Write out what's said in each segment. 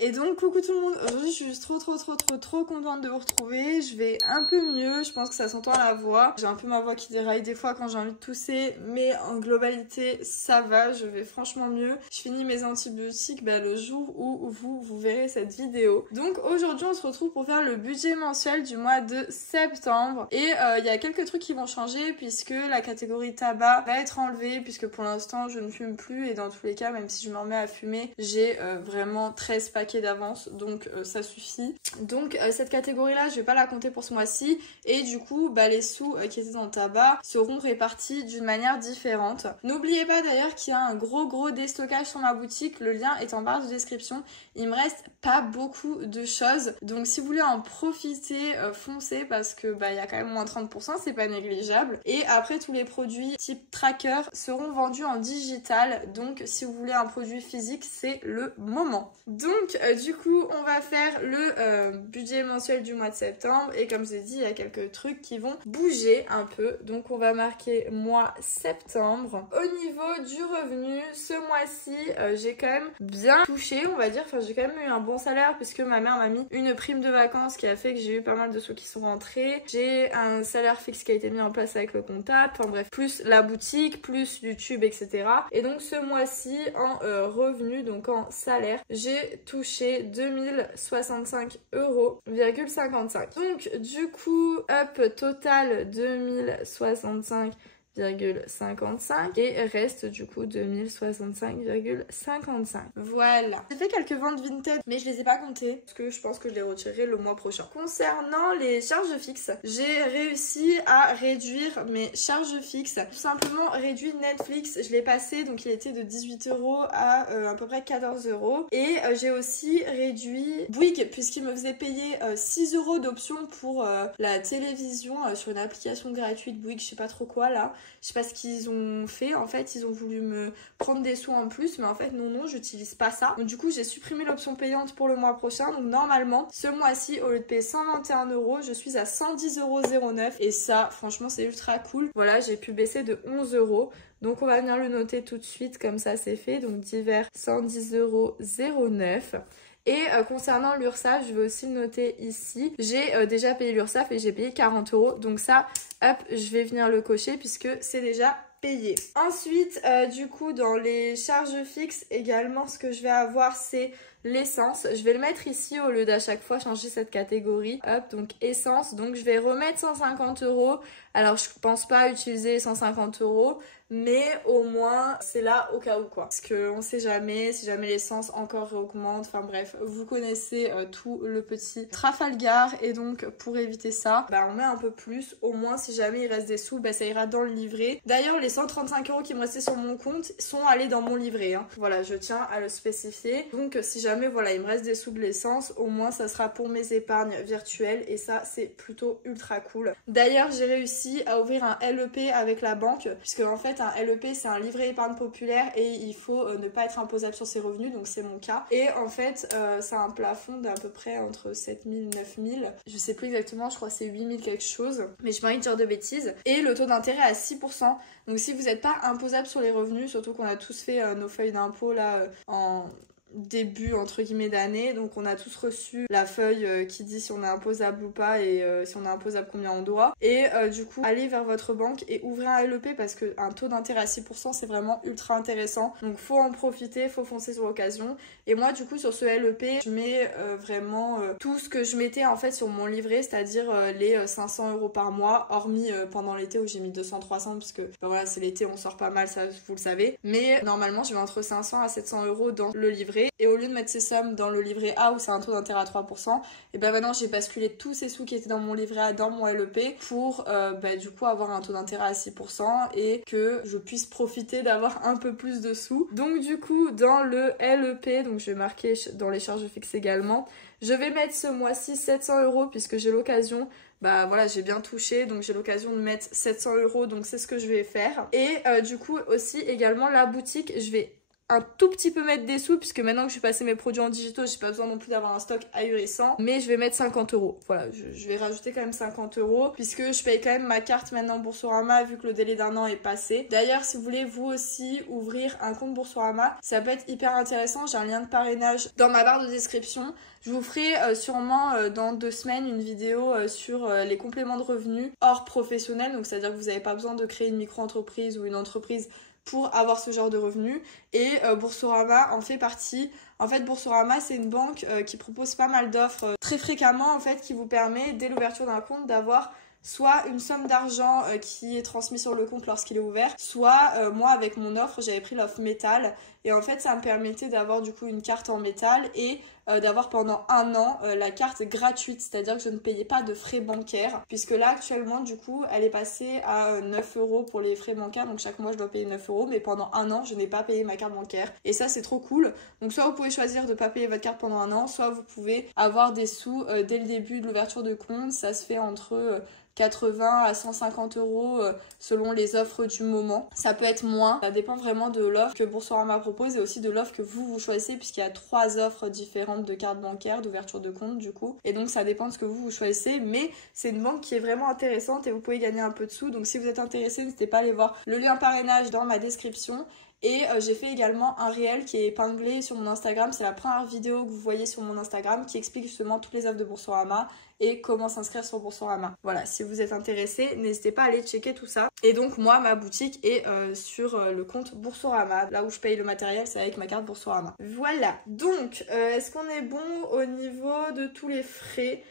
Et donc coucou tout le monde, aujourd'hui je suis juste trop contente de vous retrouver. Je vais un peu mieux, je pense que ça s'entend à la voix. J'ai un peu ma voix qui déraille des fois quand j'ai envie de tousser, mais en globalité ça va, je vais franchement mieux. Je finis mes antibiotiques le jour où vous verrez cette vidéo. Donc aujourd'hui on se retrouve pour faire le budget mensuel du mois de septembre. Et il y a quelques trucs qui vont changer puisque la catégorie tabac va être enlevée, puisque pour l'instant je ne fume plus et dans tous les cas même si je me remets à fumer, j'ai vraiment 13 paquets d'avance, donc ça suffit. Donc cette catégorie là je vais pas la compter pour ce mois-ci, et du coup les sous qui étaient dans le tabac seront répartis d'une manière différente. N'oubliez pas d'ailleurs qu'il y a un gros déstockage sur ma boutique, le lien est en barre de description. Il me reste pas beaucoup de choses, donc si vous voulez en profiter, foncez, parce que il y a quand même moins 30%, c'est pas négligeable. Et après tous les produits type tracker seront vendus en digital, donc si vous voulez un produit physique c'est le moment. Donc du coup on va faire le budget mensuel du mois de septembre, et comme je vous ai dit il y a quelques trucs qui vont bouger un peu, donc on va marquer mois septembre. Au niveau du revenu, ce mois-ci j'ai quand même bien touché, on va dire, enfin j'ai quand même eu un bon salaire puisque ma mère m'a mis une prime de vacances qui a fait que j'ai eu pas mal de sous qui sont rentrés. J'ai un salaire fixe qui a été mis en place avec le comptable, enfin bref, plus la boutique, plus YouTube, etc. Et donc ce mois-ci en revenu, donc en salaire, j'ai touché 2065,55 €. Donc du coup, up total 2065,55 et reste du coup 2065,55. Voilà. J'ai fait quelques ventes vintage mais je les ai pas comptées parce que je pense que je les retirerai le mois prochain. Concernant les charges fixes, j'ai réussi à réduire mes charges fixes. Tout simplement réduit Netflix, je l'ai passé, donc il était de 18 € à peu près 14 €. Et j'ai aussi réduit Bouygues puisqu'il me faisait payer 6 € d'option pour la télévision sur une application gratuite Bouygues, je sais pas trop quoi là. Je sais pas ce qu'ils ont fait, en fait ils ont voulu me prendre des sous en plus, mais en fait non, j'utilise pas ça. Donc du coup j'ai supprimé l'option payante pour le mois prochain, donc normalement ce mois-ci au lieu de payer 121 €, je suis à 110,09 €, et ça franchement c'est ultra cool. Voilà, j'ai pu baisser de 11 €. Donc on va venir le noter tout de suite, comme ça c'est fait, donc divers 110,09 €. Et concernant l'URSSAF, je vais aussi le noter ici. J'ai déjà payé l'URSSAF et j'ai payé 40 €. Donc ça, hop, je vais venir le cocher puisque c'est déjà payé. Ensuite, du coup, dans les charges fixes également, ce que je vais avoir, c'est l'essence. Je vais le mettre ici au lieu d'à chaque fois changer cette catégorie. Hop, donc essence. Donc je vais remettre 150 €. Alors je pense pas utiliser 150 €, mais au moins c'est là au cas où quoi. Parce qu'on sait jamais, si jamais l'essence encore augmente. Enfin bref, vous connaissez tout le petit Trafalgar, et donc pour éviter ça, on met un peu plus. Au moins si jamais il reste des sous, ça ira dans le livret. D'ailleurs les 135 € qui me restaient sur mon compte sont allés dans mon livret. Voilà, je tiens à le spécifier. Donc si jamais voilà il me reste des sous de l'essence, au moins ça sera pour mes épargnes virtuelles, et ça c'est plutôt ultra cool. D'ailleurs j'ai réussi à ouvrir un LEP avec la banque, puisque en fait un LEP c'est un livret épargne populaire et il faut ne pas être imposable sur ses revenus, donc c'est mon cas. Et en fait ça a un plafond d'à peu près entre 7000 9000, je sais plus exactement, je crois que c'est 8000 quelque chose, mais je m'arrête de dire de bêtises. Et le taux d'intérêt à 6%, donc si vous n'êtes pas imposable sur les revenus, surtout qu'on a tous fait nos feuilles d'impôt là en début entre guillemets d'année, donc on a tous reçu la feuille qui dit si on est imposable ou pas, et si on est imposable combien on doit. Et du coup allez vers votre banque et ouvrez un LEP, parce qu'un taux d'intérêt à 6% c'est vraiment ultra intéressant, donc faut en profiter, faut foncer sur l'occasion. Et moi du coup sur ce LEP je mets vraiment tout ce que je mettais en fait sur mon livret, c'est-à-dire les 500 € par mois, hormis pendant l'été où j'ai mis 200-300 parce que voilà c'est l'été, on sort pas mal, ça vous le savez, mais normalement je mets entre 500 à 700 € dans le livret. Et au lieu de mettre ces sommes dans le livret A où c'est un taux d'intérêt à 3%, et maintenant j'ai basculé tous ces sous qui étaient dans mon livret A dans mon LEP pour du coup avoir un taux d'intérêt à 6% et que je puisse profiter d'avoir un peu plus de sous. Donc du coup dans le LEP, donc je vais marquer dans les charges fixes également, je vais mettre ce mois-ci 700 € puisque j'ai l'occasion, voilà j'ai bien touché, donc j'ai l'occasion de mettre 700 €, donc c'est ce que je vais faire. Et du coup aussi également la boutique, je vais un tout petit peu mettre des sous, puisque maintenant que je suis passé mes produits en digitaux, j'ai pas besoin non plus d'avoir un stock ahurissant. Mais je vais mettre 50 €. Voilà, je vais rajouter quand même 50 €, puisque je paye quand même ma carte maintenant Boursorama, vu que le délai d'1 an est passé. D'ailleurs, si vous voulez vous aussi ouvrir un compte Boursorama, ça peut être hyper intéressant. J'ai un lien de parrainage dans ma barre de description. Je vous ferai sûrement dans 2 semaines une vidéo sur les compléments de revenus hors professionnel. Donc c'est-à-dire que vous n'avez pas besoin de créer une micro-entreprise ou une entreprise pour avoir ce genre de revenus. Et Boursorama en fait partie. En fait, Boursorama, c'est une banque qui propose pas mal d'offres très fréquemment, en fait, qui vous permet, dès l'ouverture d'un compte, d'avoir soit une somme d'argent qui est transmise sur le compte lorsqu'il est ouvert, soit moi avec mon offre, j'avais pris l'offre métal et en fait ça me permettait d'avoir du coup une carte en métal et d'avoir pendant 1 an la carte gratuite, c'est-à-dire que je ne payais pas de frais bancaires, puisque là actuellement du coup elle est passée à 9 € pour les frais bancaires, donc chaque mois je dois payer 9 €, mais pendant 1 an je n'ai pas payé ma carte bancaire et ça c'est trop cool. Donc soit vous pouvez choisir de ne pas payer votre carte pendant 1 an, soit vous pouvez avoir des sous dès le début de l'ouverture de compte. Ça se fait entre 80 à 150 € selon les offres du moment. Ça peut être moins, ça dépend vraiment de l'offre que Boursorama propose et aussi de l'offre que vous choisissez, puisqu'il y a 3 offres différentes de cartes bancaires, d'ouverture de compte du coup. Et donc ça dépend de ce que vous choisissez, mais c'est une banque qui est vraiment intéressante et vous pouvez gagner un peu de sous. Donc si vous êtes intéressé, n'hésitez pas à aller voir le lien parrainage dans ma description. Et j'ai fait également un réel qui est épinglé sur mon Instagram. C'est la première vidéo que vous voyez sur mon Instagram qui explique justement toutes les offres de Boursorama et comment s'inscrire sur Boursorama. Voilà, si vous êtes intéressé, n'hésitez pas à aller checker tout ça. Et donc moi, ma boutique est sur le compte Boursorama. Là où je paye le matériel, c'est avec ma carte Boursorama. Voilà, donc est-ce qu'on est bon au niveau de tous les frais ?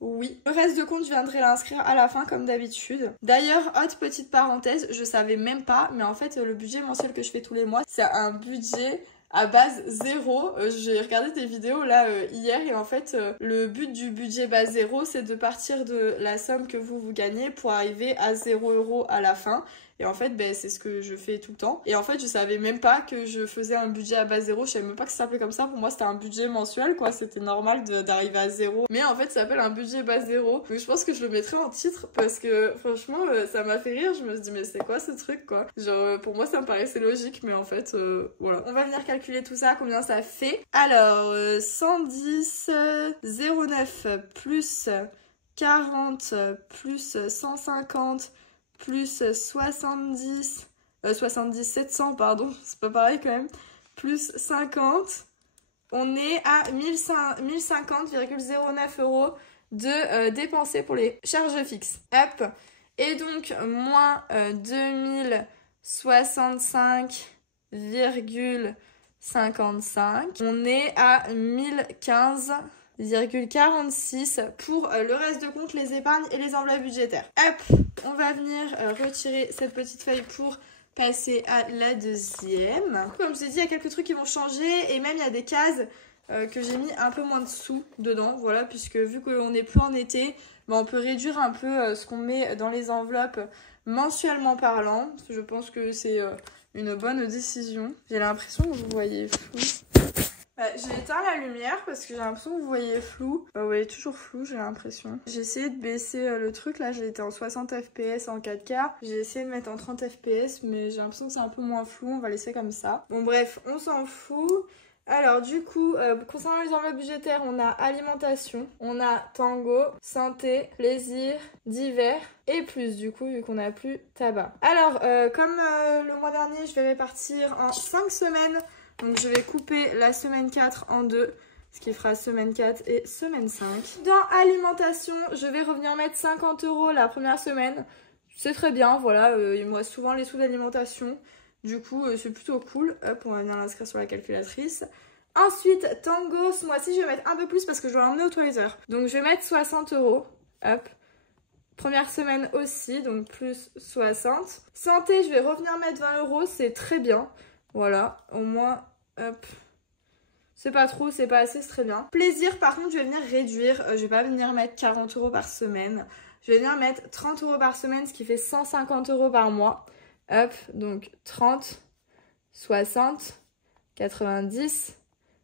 Oui. Le reste de compte, je viendrai l'inscrire à la fin comme d'habitude. D'ailleurs, autre petite parenthèse, je savais même pas, mais en fait, le budget mensuel que je fais tous les mois, c'est un budget à base 0. J'ai regardé des vidéos là hier et en fait, le but du budget base 0, c'est de partir de la somme que vous gagnez pour arriver à 0 € à la fin. Et en fait, c'est ce que je fais tout le temps. Et en fait, je savais même pas que je faisais un budget à base 0. Je savais même pas que ça s'appelait comme ça. Pour moi, c'était un budget mensuel, quoi. C'était normal d'arriver à 0. Mais en fait, ça s'appelle un budget base 0. Donc, je pense que je le mettrai en titre parce que, franchement, ça m'a fait rire. Je me suis dit, mais c'est quoi ce truc, quoi? Genre, pour moi, ça me paraissait logique. Mais en fait, voilà. On va venir calculer tout ça, combien ça fait. Alors, 110,09 plus 40 plus 150 plus 700 pardon, c'est pas pareil quand même, plus 50, on est à 1050,09 € de dépenser pour les charges fixes. Hop. Et donc, moins 2065,55, on est à 1015,46 pour le reste de compte, les épargnes et les enveloppes budgétaires. Hop, on va venir retirer cette petite feuille pour passer à la deuxième. Comme je vous ai dit, il y a quelques trucs qui vont changer et même il y a des cases que j'ai mis un peu moins de sous dedans. Voilà, puisque vu qu'on n'est plus en été, on peut réduire un peu ce qu'on met dans les enveloppes mensuellement parlant. Je pense que c'est une bonne décision. J'ai l'impression que vous voyez flou. J'ai éteint la lumière parce que j'ai l'impression que vous voyez flou. Vous voyez toujours flou, j'ai l'impression. J'ai essayé de baisser le truc, là j'étais en 60 fps en 4K. J'ai essayé de mettre en 30 fps mais j'ai l'impression que c'est un peu moins flou, on va laisser comme ça. Bon bref, on s'en fout. Alors du coup, concernant les enveloppes budgétaires, on a alimentation, on a tango, santé, plaisir, divers et plus du coup vu qu'on n'a plus tabac. Alors comme le mois dernier, je vais répartir en 5 semaines. Donc je vais couper la semaine 4 en 2, ce qui fera semaine 4 et semaine 5. Dans alimentation, je vais revenir mettre 50 € la première semaine. C'est très bien, voilà, il me reste souvent les sous d'alimentation. Du coup, c'est plutôt cool. Hop, on va venir l'inscrire sur la calculatrice. Ensuite, tango, ce mois-ci, je vais mettre un peu plus parce que je dois emmener au Toiser. Donc je vais mettre 60 €. Hop. Première semaine aussi, donc plus 60. Santé, je vais revenir mettre 20 €, c'est très bien. Voilà, au moins, hop, c'est pas trop, c'est pas assez, c'est très bien. Plaisir, par contre, je vais venir réduire, je vais pas venir mettre 40 € par semaine. Je vais venir mettre 30 € par semaine, ce qui fait 150 € par mois. Hop, donc 30, 60, 90,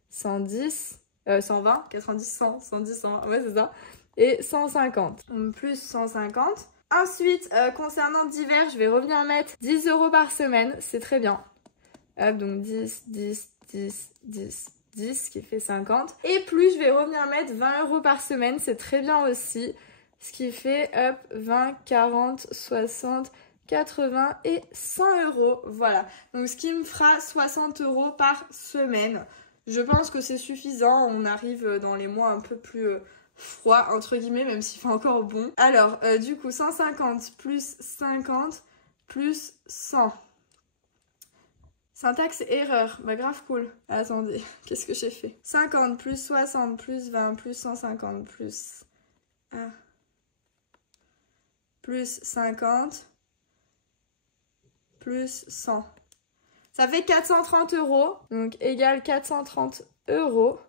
110, 120, 90, 100, 110, 100, ouais c'est ça. Et 150, plus 150. Ensuite, concernant divers, je vais revenir mettre 10 € par semaine, c'est très bien. Hop, donc 10, 10, 10, 10, 10, ce qui fait 50. Et plus, je vais revenir mettre 20 € par semaine, c'est très bien aussi. Ce qui fait, hop, 20, 40, 60, 80 et 100 €. Voilà, donc ce qui me fera 60 € par semaine. Je pense que c'est suffisant, on arrive dans les mois un peu plus froids, entre guillemets, même s'il fait encore bon. Alors, du coup, 150 plus 50 plus 100. Syntaxe erreur, bah grave cool. Attendez, qu'est-ce que j'ai fait? 50 plus 60 plus 20 plus 150 plus 1 plus 50 plus 100. Ça fait 430 €, donc égale 430 €.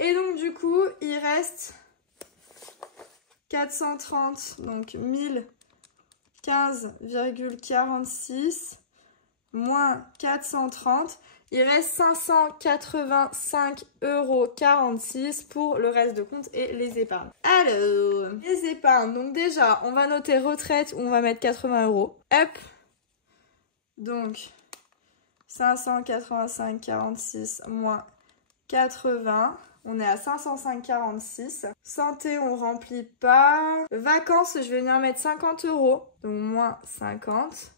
Et donc du coup, il reste 430, donc 1015,46 moins 430. Il reste 585,46 € pour le reste de compte et les épargnes. Alors, les épargnes. Donc déjà, on va noter retraite où on va mettre 80 €. Hop. Donc, 585,46 moins 80. On est à 505,46. Santé, on remplit pas. Vacances, je vais venir mettre 50 €. Donc, moins 50.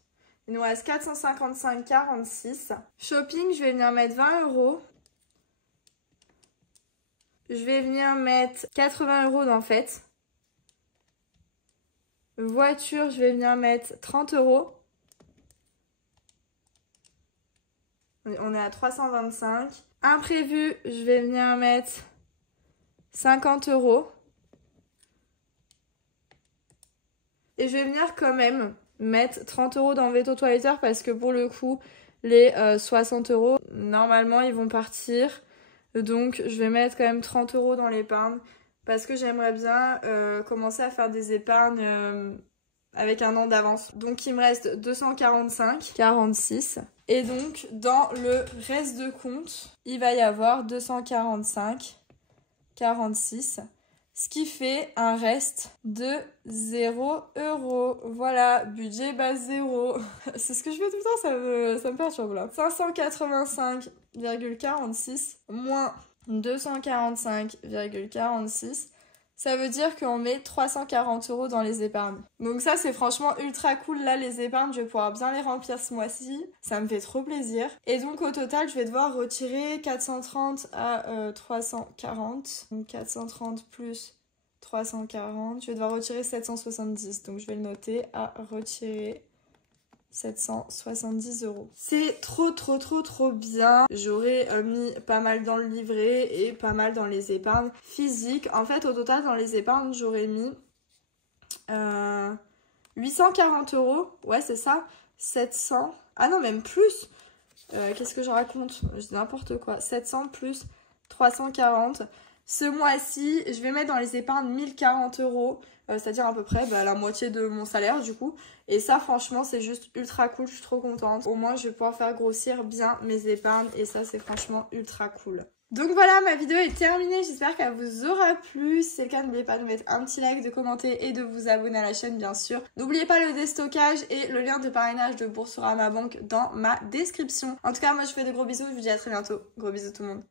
Il nous reste 455,46. Shopping, je vais venir mettre 20 €. Je vais venir mettre 80 € dans fête. Voiture, je vais venir mettre 30 €. On est à 325. Imprévu, je vais venir mettre 50 €. Et je vais venir quand même mettre 30 € dans Veto Toiletteur parce que pour le coup, les 60 €, normalement, ils vont partir. Donc, je vais mettre quand même 30 € dans l'épargne parce que j'aimerais bien commencer à faire des épargnes avec un an d'avance. Donc, il me reste 245,46. Et donc, dans le reste de compte, il va y avoir 245,46. Ce qui fait un reste de 0 €. Voilà, budget base 0. C'est ce que je fais tout le temps, ça me perturbe là. 585,46 moins 245,46. Ça veut dire qu'on met 340 € dans les épargnes. Donc ça, c'est franchement ultra cool. Là, les épargnes, je vais pouvoir bien les remplir ce mois-ci. Ça me fait trop plaisir. Et donc, au total, je vais devoir retirer 430 à 340. Donc, 430 plus 340. Je vais devoir retirer 770. Donc, je vais le noter à retirer 770 €. C'est trop bien. J'aurais mis pas mal dans le livret et pas mal dans les épargnes physiques. En fait, au total, dans les épargnes, j'aurais mis 840 €. Ouais, c'est ça. 700. Ah non, même plus. Qu'est-ce que je raconte? Je dis n'importe quoi. 700 plus 340. Ce mois-ci, je vais mettre dans les épargnes 1040 €. C'est-à-dire à peu près la moitié de mon salaire du coup. Et ça franchement c'est juste ultra cool, je suis trop contente. Au moins je vais pouvoir faire grossir bien mes épargnes et ça c'est franchement ultra cool. Donc voilà, ma vidéo est terminée, j'espère qu'elle vous aura plu. Si c'est le cas, n'oubliez pas de mettre un petit like, de commenter et de vous abonner à la chaîne bien sûr. N'oubliez pas le déstockage et le lien de parrainage de Boursorama Banque dans ma description. En tout cas moi je vous fais de gros bisous, je vous dis à très bientôt. Gros bisous tout le monde.